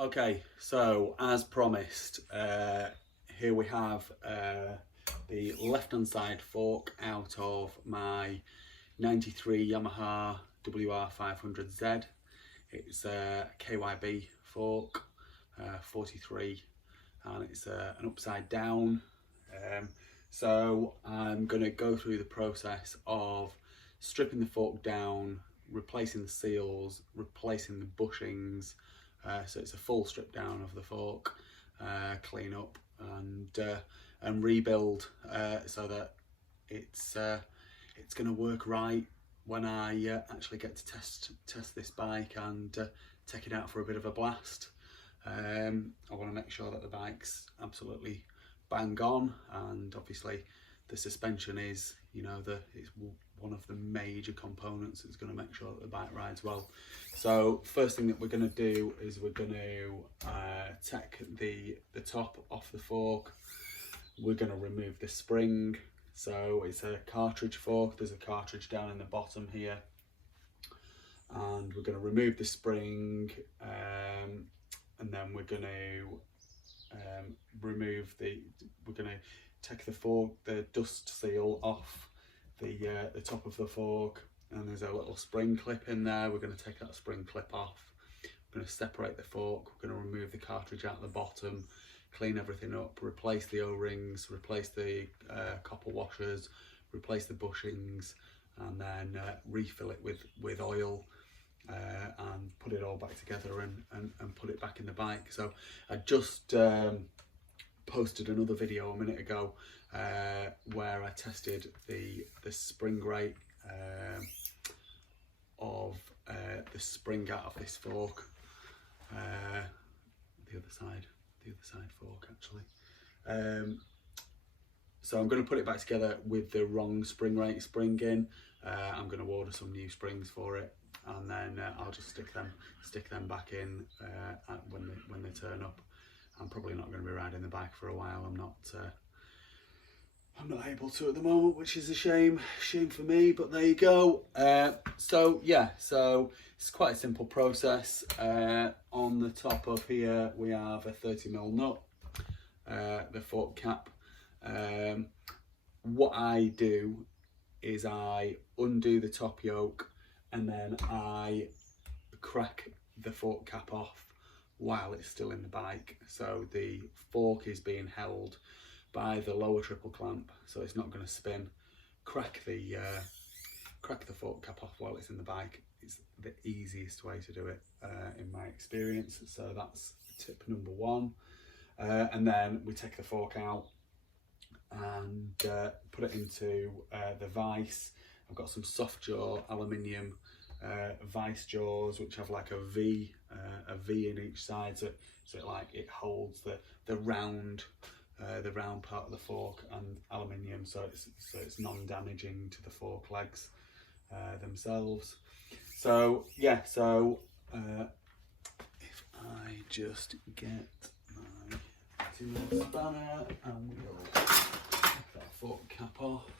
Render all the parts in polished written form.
Okay, so as promised, here we have the left-hand side fork out of my 93 Yamaha WR500z. It's a KYB fork, 43, and it's an upside down. So I'm going to go through the process of stripping the fork down, replacing the seals, replacing the bushings. So it's a full strip down of the fork, clean up and rebuild so that it's going to work right when I actually get to test this bike and take it out for a bit of a blast. I want to make sure that the bike's absolutely bang on, and obviously the suspension is, it's one of the major components that's going to make sure that the bike rides well. So first thing that we're going to do is we're going to take the top off the fork. We're going to remove the spring. So it's a cartridge fork, there's a cartridge down in the bottom here, and we're going to remove the spring, and then we're going to we're going to take the fork, the dust seal off the top of the fork, and there's a little spring clip in there. We're going to take that spring clip off. We're going to separate the fork. We're going to remove the cartridge out the bottom, clean everything up, replace the O-rings, replace the copper washers, replace the bushings, and then refill it with oil, and put it all back together and put it back in the bike. So I just posted another video a minute ago where I tested the spring rate of the spring out of this fork, the other side fork actually. So I'm going to put it back together with the wrong spring rate spring in. I'm going to order some new springs for it, and then I'll just stick them back in when they turn up. I'm probably not going to be riding the bike for a while. I'm not able to at the moment, which is a shame for me, but there you go. So yeah, so it's quite a simple process. On the top of here we have a 30mm nut, the fork cap. What I do is I undo the top yoke, and then I crack the fork cap off while it's still in the bike. So the fork is being held by the lower triple clamp, so it's not going to spin. Crack the fork cap off while it's in the bike. It's the easiest way to do it in my experience. So that's tip number one. And then we take the fork out and put it into the vise. I've got some soft jaw aluminium vice jaws, which have like a V in each side, so it holds the round part of the fork, and aluminium, so it's non-damaging to the fork legs themselves. So yeah, so if I just get my spanner and we'll take that fork cap off.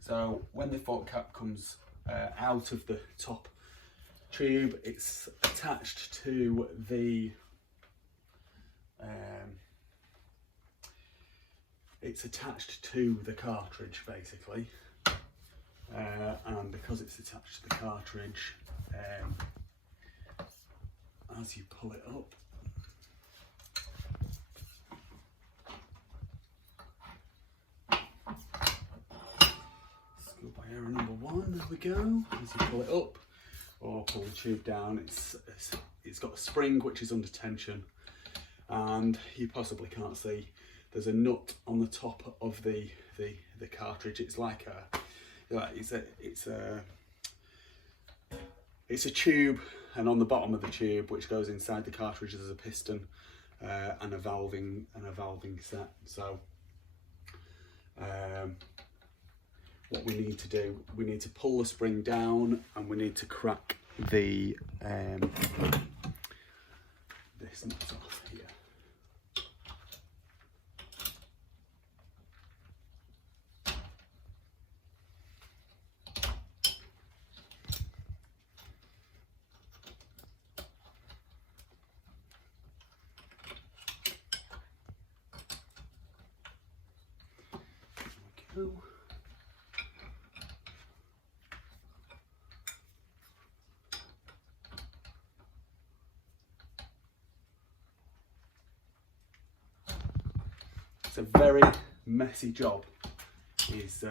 So when the fork cap comes out of the top tube, it's attached to the cartridge basically, and because it's attached to the cartridge, as you pull it up, by error number one, there we go. As you pull it up or pull the tube down, it's got a spring which is under tension, and you possibly can't see there's a nut on the top of the cartridge. It's like it's a tube, and on the bottom of the tube, which goes inside the cartridge, there's a piston and a valving set. So what we need to do, we need to pull the spring down and we need to crack the this nut off here. There we go. It's a very messy job, is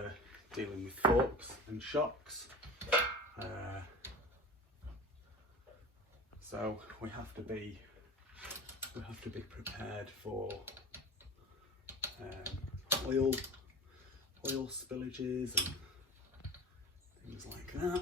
dealing with forks and shocks. So we have to be prepared for oil spillages and things like that.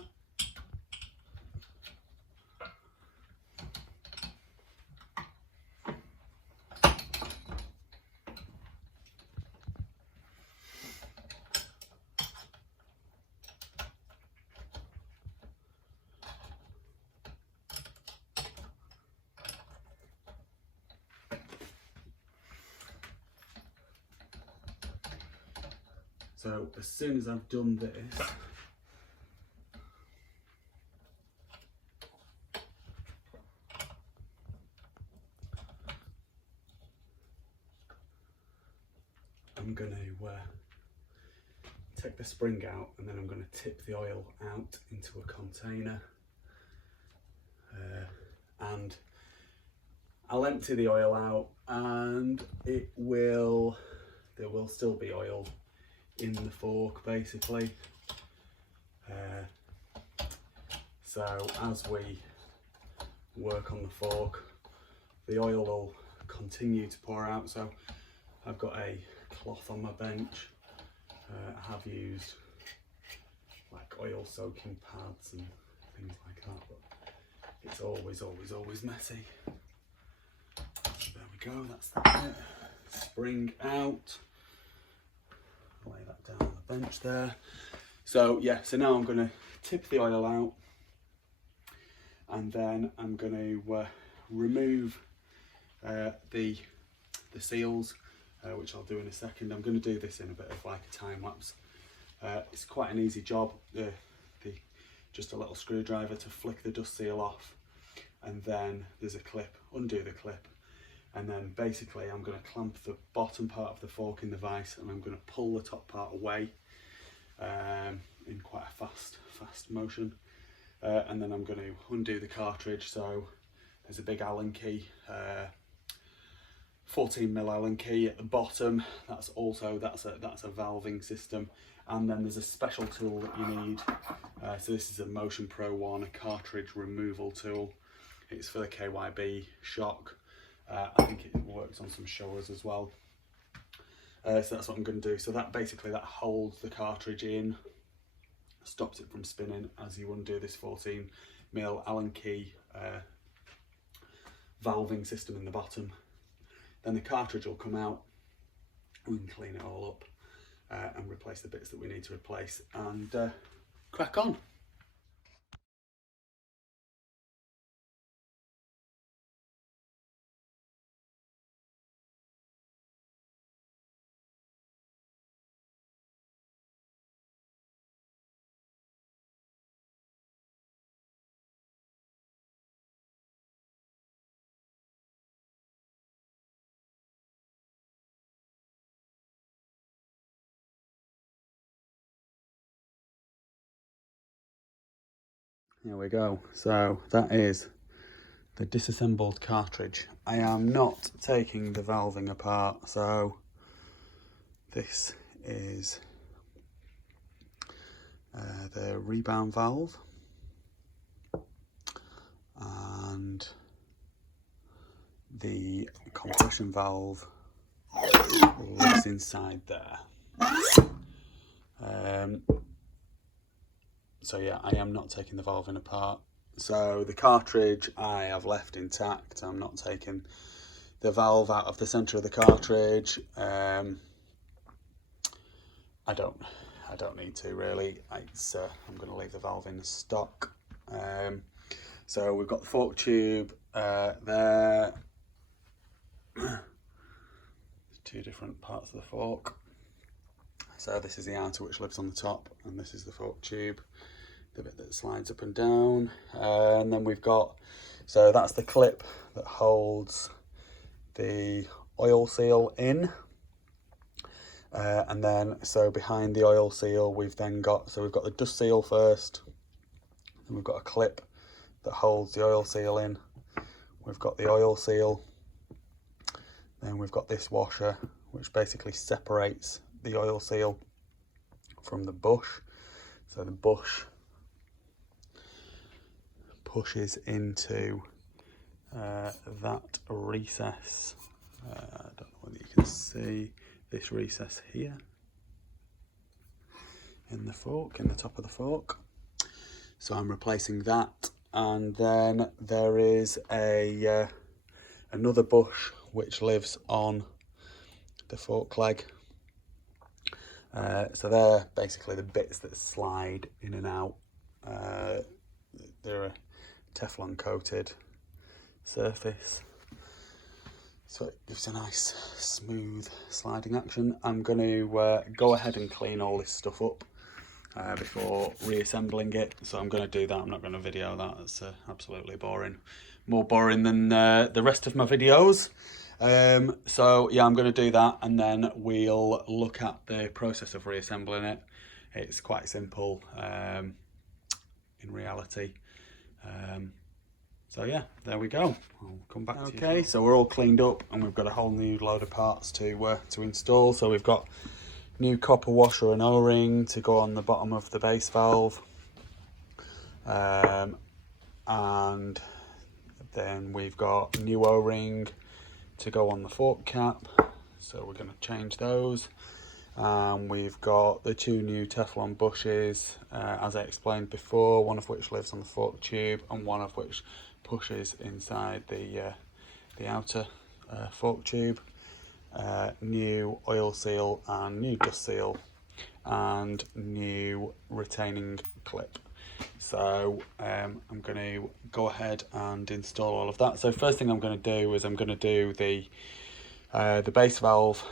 So as soon as I've done this, I'm going to take the spring out, and then I'm going to tip the oil out into a container, and I'll empty the oil out, and there will still be oil in the fork basically. So as we work on the fork, the oil will continue to pour out. So I've got a cloth on my bench. I have used like oil soaking pads and things like that, but it's always messy. So there we go, that's that bit. Spring out. Lay that down on the bench there. So yeah, so now I'm going to tip the oil out, and then I'm going to remove the seals, which I'll do in a second. I'm going to do this in a bit of like a time lapse. It's quite an easy job. Just a little screwdriver to flick the dust seal off, and then there's a clip. Undo the clip. And then basically I'm going to clamp the bottom part of the fork in the vise, and I'm going to pull the top part away in quite a fast motion. And then I'm going to undo the cartridge. So there's a big Allen key, 14mm Allen key at the bottom. That's a valving system. And then there's a special tool that you need. So this is a Motion Pro 1, a cartridge removal tool. It's for the KYB shock. I think it works on some showers as well. So that's what I'm going to do. So that holds the cartridge in, stops it from spinning as you undo this 14mm Allen key valving system in the bottom. Then the cartridge will come out. We can clean it all up and replace the bits that we need to replace, and crack on. Here we go. So that is the disassembled cartridge. I am not taking the valving apart. So this is the rebound valve, and the compression valve lives inside there. So yeah, I am not taking the valving apart. So the cartridge I have left intact. I'm not taking the valve out of the centre of the cartridge. I don't I don't need to really. I'm going to leave the valve in stock. So we've got the fork tube there. Two different parts of the fork. So this is the outer, which lives on the top, and this is the fork tube, the bit that slides up and down. And then we've got, so that's the clip that holds the oil seal in. And then, so behind the oil seal, we've then got, so we've got the dust seal first, then we've got a clip that holds the oil seal in. We've got the oil seal, then we've got this washer, which basically separates the oil seal from the bush. So the bush pushes into that recess. I don't know whether you can see this recess here in the fork, in the top of the fork. So I'm replacing that, and then there is a another bush which lives on the fork leg. So they're basically the bits that slide in and out. They're a Teflon coated surface, so it gives a nice smooth sliding action. I'm going to go ahead and clean all this stuff up before reassembling it, so I'm going to do that. I'm not going to video that, it's absolutely boring, more boring than the rest of my videos. So yeah, I'm going to do that, and then we'll look at the process of reassembling it. It's quite simple in reality. So yeah, there we go. I'll come back to you. Okay, so we're all cleaned up, and we've got a whole new load of parts to install. So we've got new copper washer and O-ring to go on the bottom of the base valve, and then we've got new O-ring to go on the fork cap, so we're going to change those. We've got the two new Teflon bushes, as I explained before, one of which lives on the fork tube and one of which pushes inside the outer fork tube. New oil seal and new dust seal and new retaining clip. So I'm going to go ahead and install all of that. So first thing I'm going to do is I'm going to do the base valve,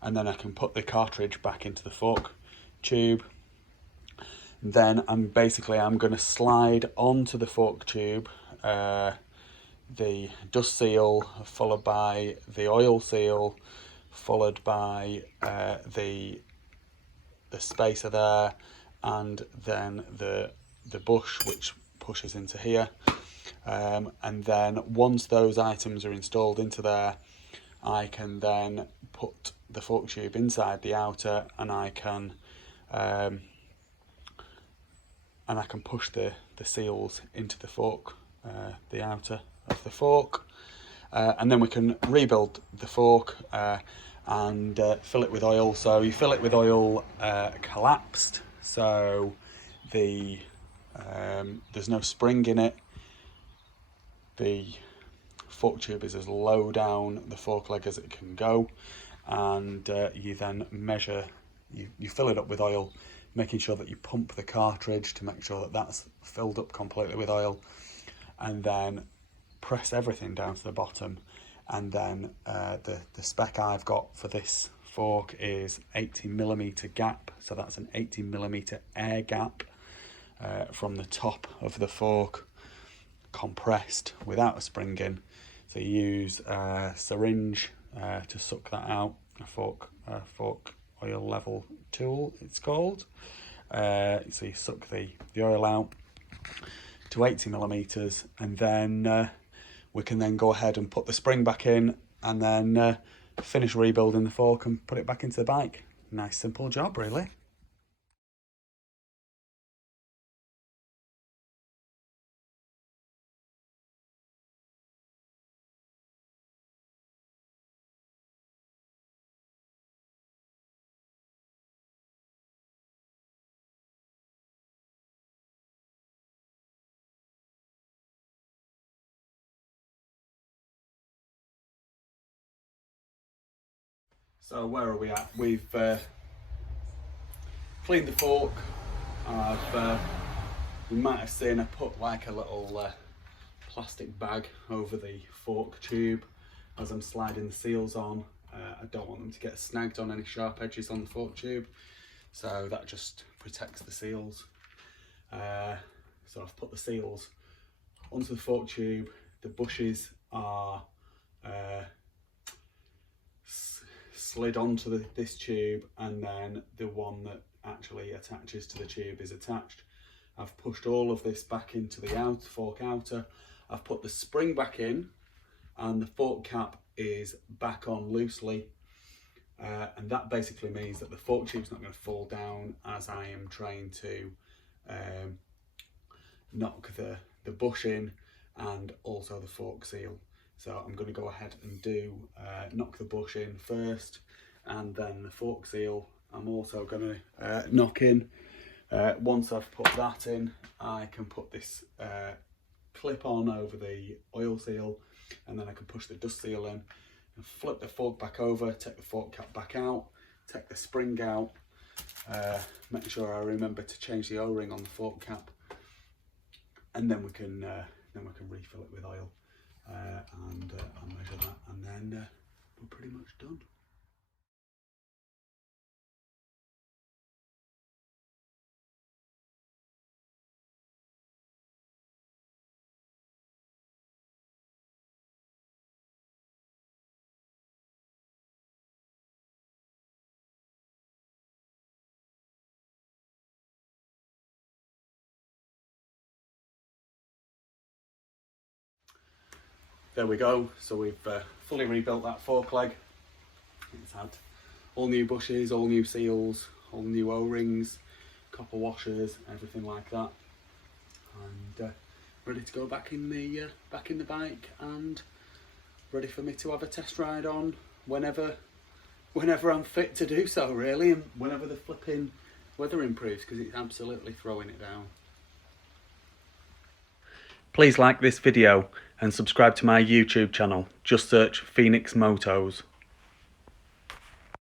and then I can put the cartridge back into the fork tube. Then I'm going to slide onto the fork tube the dust seal, followed by the oil seal, followed by the spacer there, and then the bush which pushes into here. And then once those items are installed into there, I can then put the fork tube inside the outer, and I can push the seals into the fork, the outer of the fork, and then we can rebuild the fork and fill it with oil. So you fill it with oil collapsed, so there's no spring in it. The fork tube is as low down the fork leg as it can go, and you then measure, you fill it up with oil, making sure that you pump the cartridge to make sure that that's filled up completely with oil, and then press everything down to the bottom. And then the spec I've got for this fork is 80mm gap, so that's an 80mm air gap from the top of the fork, compressed without a spring in. So you use a syringe to suck that out, a fork oil level tool it's called. So you suck the oil out to 80mm, and then we can then go ahead and put the spring back in, and then finish rebuilding the fork and put it back into the bike. Nice simple job really. So where are we at? We've cleaned the fork. You might have seen I put like a little plastic bag over the fork tube as I'm sliding the seals on. I don't want them to get snagged on any sharp edges on the fork tube, so that just protects the seals. So I've put the seals onto the fork tube. The bushes are slid onto this tube, and then the one that actually attaches to the tube is attached. I've pushed all of this back into the fork outer. I've put the spring back in, and the fork cap is back on loosely. And that basically means that the fork tube's not going to fall down as I am trying to knock the bush in and also the fork seal. So I'm going to go ahead and knock the bush in first, and then the fork seal I'm also going to knock in. Once I've put that in, I can put this clip on over the oil seal, and then I can push the dust seal in and flip the fork back over, take the fork cap back out, take the spring out, make sure I remember to change the O-ring on the fork cap, and then we can refill it with oil and measure that, and then we're pretty much done. There we go, so we've fully rebuilt that fork leg. It's had all new bushes, all new seals, all new O-rings, copper washers, everything like that, and ready to go back in the bike, and ready for me to have a test ride on whenever I'm fit to do so, really, and whenever the flipping weather improves, because it's absolutely throwing it down. Please like this video and subscribe to my YouTube channel. Just search Phoenix Motos.